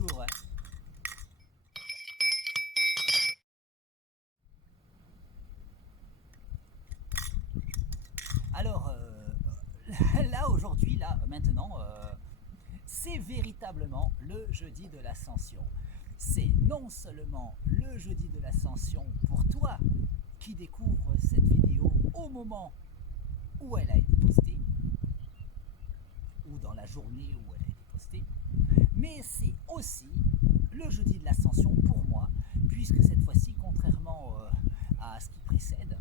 retour. Alors, là aujourd'hui, là maintenant, c'est véritablement le jeudi de l'ascension. C'est non seulement le jeudi de l'ascension pour toi qui découvre cette vidéo au moment où elle a été postée, ou dans la journée où elle a été postée, mais c'est aussi le jeudi de l'ascension pour moi, puisque cette fois-ci, contrairement à ce qui précède,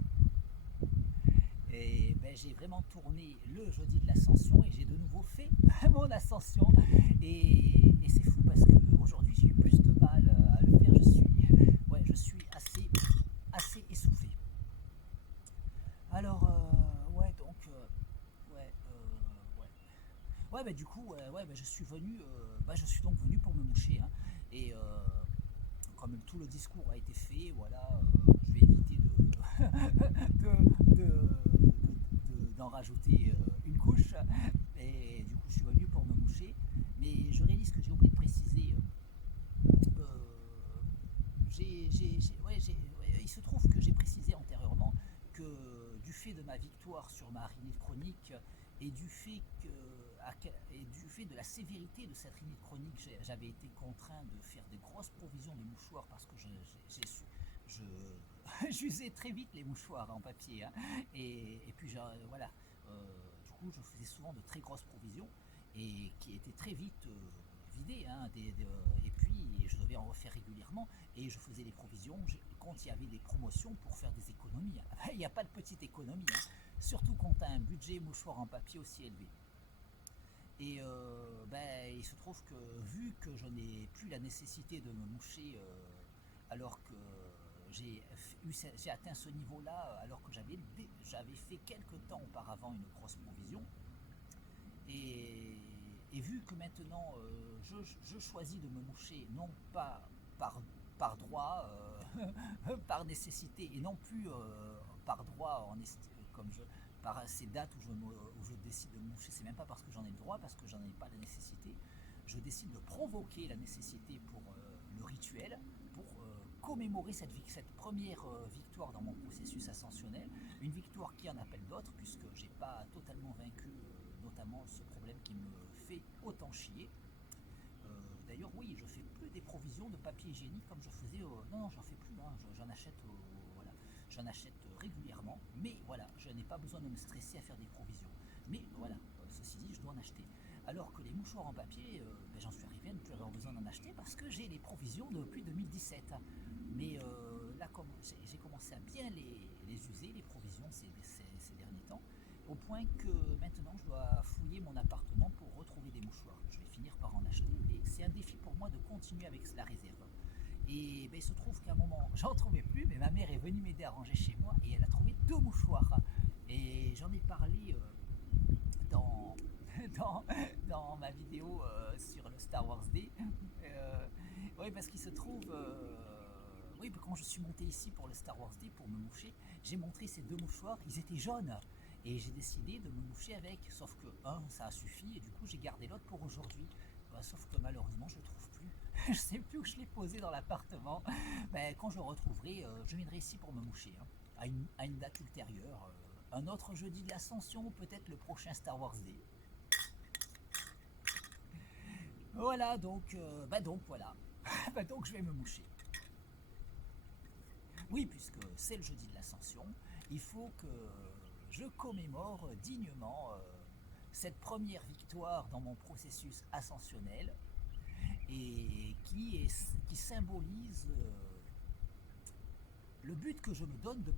et ben, j'ai vraiment tourné le jeudi de l'ascension et j'ai de nouveau fait mon ascension. Et c'est fou parce qu'aujourd'hui j'ai eu plus de mal à le faire. Je suis assez essoufflé. Alors, ouais, donc, ouais, ouais. Ouais, bah, du coup, ouais, bah, je suis donc venu pour me moucher. Hein. Et comme tout le discours a été fait, voilà, je vais éviter d'en rajouter une couche. Et du coup, je suis venu pour me moucher. Mais je réalise que j'ai oublié de préciser. Ouais, il se trouve que j'ai précisé antérieurement que du fait de ma victoire sur ma rhinite chronique et du fait de la sévérité de cette rhinite chronique, j'avais été contraint de faire des grosses provisions de mouchoirs parce que je j'usais très vite les mouchoirs en papier. Hein. Et puis voilà, du coup je faisais souvent de très grosses provisions et qui étaient très vite vidées. Hein, et puis je devais en refaire régulièrement et je faisais des provisions quand il y avait des promotions pour faire des économies. Il n'y a pas de petite économie, hein, surtout quand tu as un budget mouchoir en papier aussi élevé. Et il se trouve que vu que je n'ai plus la nécessité de me moucher alors que j'ai atteint ce niveau-là, alors que j'avais fait quelque temps auparavant une grosse provision, et, et vu que maintenant je choisis de me moucher non pas par droit, par nécessité, et non plus par droit comme par ces dates où je décide de me moucher, c'est même pas parce que j'en ai le droit, parce que j'en ai pas la nécessité. Je décide de provoquer la nécessité pour le rituel, pour commémorer cette première victoire dans mon processus ascensionnel, une victoire qui en appelle d'autres, puisque j'ai pas totalement vaincu notamment ce problème qui me fait autant chier. D'ailleurs, oui, je fais plus des provisions de papier hygiénique comme je faisais. Non, j'en fais plus. Hein, j'en achète. Voilà, j'en achète régulièrement. Mais voilà, je n'ai pas besoin de me stresser à faire des provisions. Mais voilà, ceci dit, je dois en acheter. Alors que les mouchoirs en papier, j'en suis arrivé à ne plus avoir besoin d'en acheter parce que j'ai les provisions depuis 2017. Mais là, comme j'ai commencé à bien les user, les provisions, ces derniers temps, au point que maintenant je dois fouiller mon appartement pour retrouver des mouchoirs. Je vais finir par en acheter, mais c'est un défi pour moi de continuer avec la réserve. Et il se trouve qu'à un moment, j'en trouvais plus, mais ma mère est venue m'aider à ranger chez moi et elle a trouvé 2 mouchoirs. Et j'en ai parlé dans, dans ma vidéo sur le Star Wars Day. Oui, parce qu'il se trouve, oui, quand je suis monté ici pour le Star Wars Day pour me moucher, j'ai montré ces 2 mouchoirs, ils étaient jaunes. Et j'ai décidé de me moucher avec, sauf que ça a suffi et du coup j'ai gardé l'autre pour aujourd'hui. Sauf que malheureusement je le trouve plus. Je sais plus où je l'ai posé dans l'appartement. Quand je le retrouverai, je viendrai ici pour me moucher, hein, à une date ultérieure. Un autre jeudi de l'ascension ou peut-être le prochain Star Wars Day. Voilà, donc voilà. Donc je vais me moucher. Oui, puisque c'est le jeudi de l'ascension, il faut que je commémore dignement cette première victoire dans mon processus ascensionnel et qui symbolise le but que je me donne de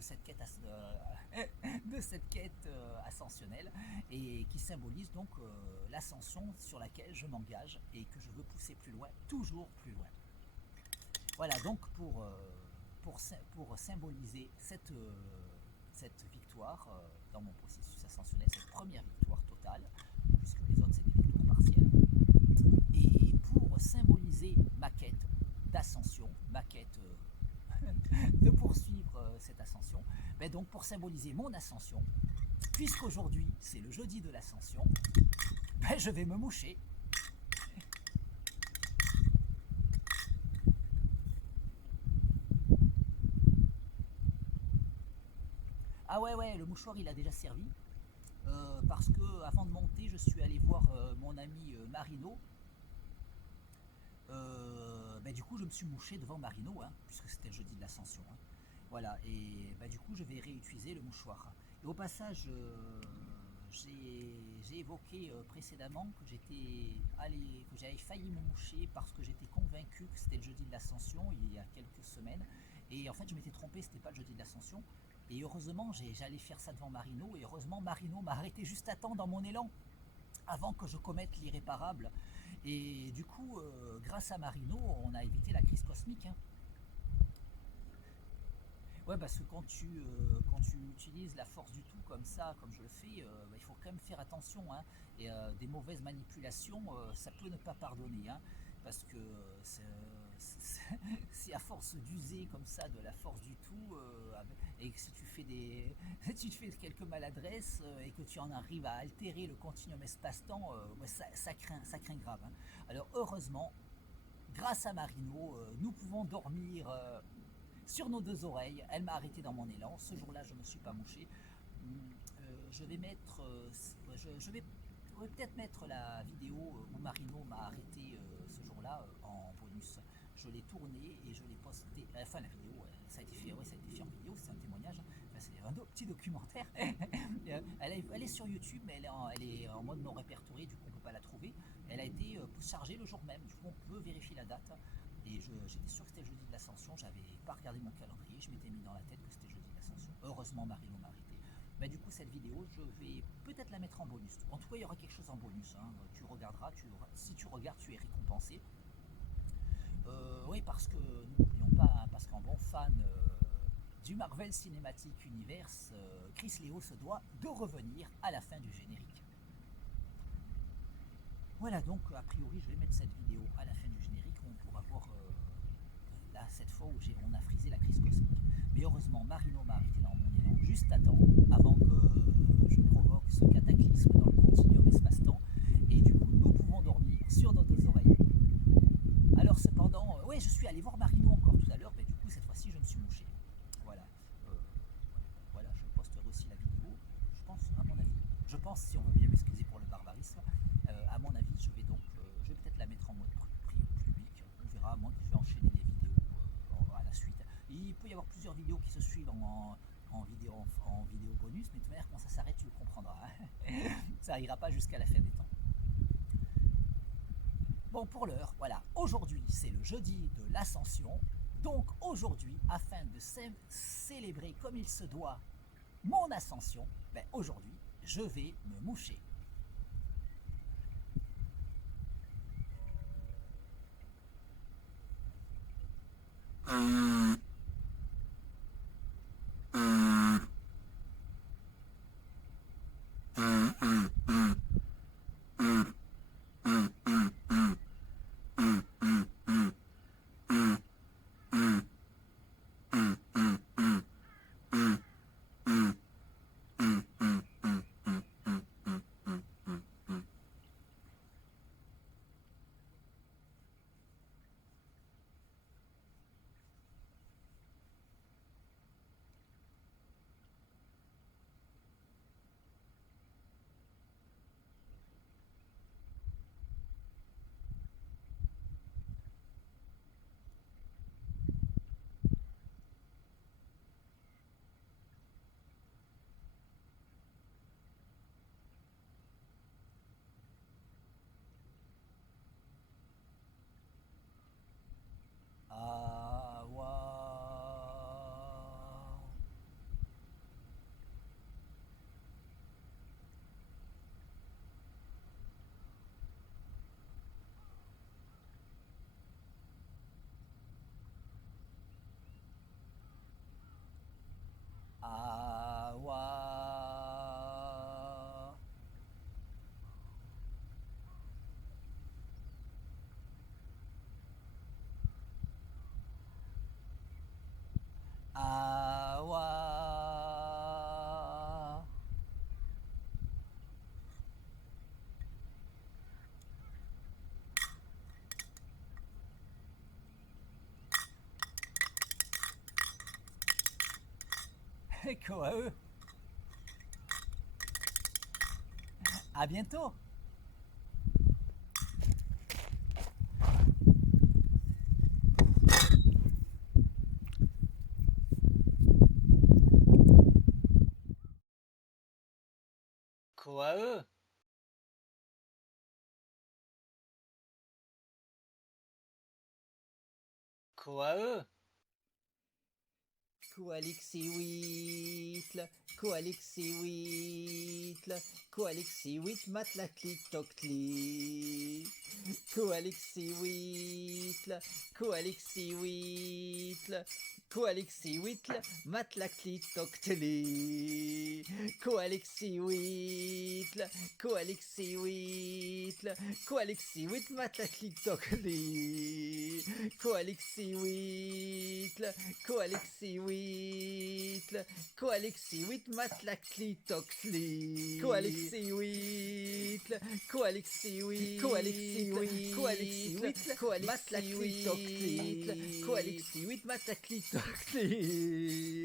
cette quête, de cette quête ascensionnelle et qui symbolise donc l'ascension sur laquelle je m'engage et que je veux pousser plus loin, toujours plus loin. Voilà, donc pour symboliser cette victoire dans mon processus ascensionnel, cette première victoire totale, puisque les autres c'est des victoires partielles, et pour symboliser ma quête d'ascension, ma quête de poursuivre cette ascension, donc pour symboliser mon ascension, puisqu'aujourd'hui c'est le jeudi de l'ascension, je vais me moucher. Ah ouais, ouais, le mouchoir il a déjà servi. Parce que avant de monter, je suis allé voir mon ami Marino. Du coup, je me suis mouché devant Marino, hein, puisque c'était le jeudi de l'ascension, hein. Voilà, et du coup, je vais réutiliser le mouchoir. Et au passage, j'ai évoqué précédemment que que j'avais failli me moucher parce que j'étais convaincu que c'était le jeudi de l'ascension il y a quelques semaines. Et en fait, je m'étais trompé, c'était pas le jeudi de l'ascension. Et heureusement, j'allais faire ça devant Marino. Et heureusement, Marino m'a arrêté juste à temps dans mon élan avant que je commette l'irréparable. Et du coup, grâce à Marino, on a évité la crise cosmique, hein. Ouais, parce que quand tu utilises la force du tout comme ça, comme je le fais, il faut quand même faire attention, hein. Et des mauvaises manipulations, ça peut ne pas pardonner, hein, parce que c'est à force d'user comme ça de la force du tout, et que si tu fais si tu fais quelques maladresses et que tu en arrives à altérer le continuum espace-temps, ouais, ça craint grave, hein. Alors heureusement, grâce à Marino, nous pouvons dormir sur nos deux oreilles. Elle m'a arrêté dans mon élan. Ce jour-là, je ne me suis pas mouché. Je vais mettre, je vais peut-être mettre la vidéo où Marino m'a arrêté ce jour-là en bonus. Je l'ai tournée et je l'ai posté. Enfin, la vidéo, ça a été fait, ouais, ça a été fait en vidéo, c'est un témoignage. Enfin, c'est un petit documentaire. Elle est sur YouTube, mais elle est en mode non répertorié, du coup on ne peut pas la trouver. Elle a été chargée le jour même, du coup on peut vérifier la date. Et j'étais sûr que c'était le jeudi de l'ascension, j'avais pas regardé mon calendrier, je m'étais mis dans la tête que c'était le jeudi de l'ascension. Heureusement Marino m'a arrêté. Du coup cette vidéo, je vais peut-être la mettre en bonus. En tout cas il y aura quelque chose en bonus, hein. Tu regarderas, si tu regardes tu es récompensé. Oui, parce que n'oublions pas, hein, parce qu'en bon fan du Marvel Cinematic Universe, Chris Leo se doit de revenir à la fin du générique. Voilà, donc a priori je vais mettre cette vidéo à la fin du générique où on pourra voir là, cette fois où on a frisé la crise cosmique. Mais heureusement Marino m'a arrêté dans mon élan juste à temps avant que je provoque ce cataclysme dans le continuum espace-temps. Et du coup nous pouvons dormir sur nos deux oreilles. Alors cependant, ouais, je suis allé voir Marino encore tout à l'heure, mais du coup cette fois-ci je me suis mouché. Voilà. Euh, voilà, je posterai aussi la vidéo. Je pense, à mon avis, je pense, si on veut bien m'excuser pour le barbarisme, à mon avis, je vais peut-être la mettre en mode public. On verra, à moins que je vais enchaîner les vidéos à la suite. Il peut y avoir plusieurs vidéos qui se suivent en vidéo bonus, mais de toute manière, quand ça s'arrête, tu le comprendras, hein. Ça ira pas jusqu'à la fin des temps. Bon, pour l'heure, voilà, aujourd'hui c'est le jeudi de l'Ascension. Donc aujourd'hui, afin de célébrer comme il se doit mon ascension, aujourd'hui, je vais me moucher. Ah, waouh. Ah, waouh. Ah, waouh. Quoi eux? À bientôt. Koae. Koae. Koalixiwitl, koalixiwitl, koalixiwit matlaclic toctli. Koalixiwitl, koalixiwitl, koalixiwitl matlaclic toctli. Koalixiwitl, koalixiwitl, koalixiwit matlaclic toctli. Koalixiwitl, Koalixiwitl, Koalixiwit matlaclitoctli. Koalixiwitl, Koalixiwitl, Koalixiwit, Koalixiwit, Koalixiwit matlaclitoctli.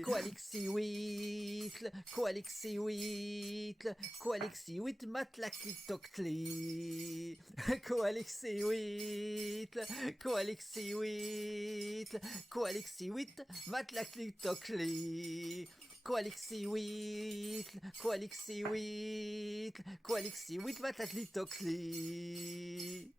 Koalixiwitl, Koalixiwitl, Koalixiwit matlaclitoctli. Koalixiwitl, Koalixiwitl, Koalixiwit, Matlaclitocli. Koalixiwitl, Koalixiwitl, Koalixiwit, Matlaclitocli.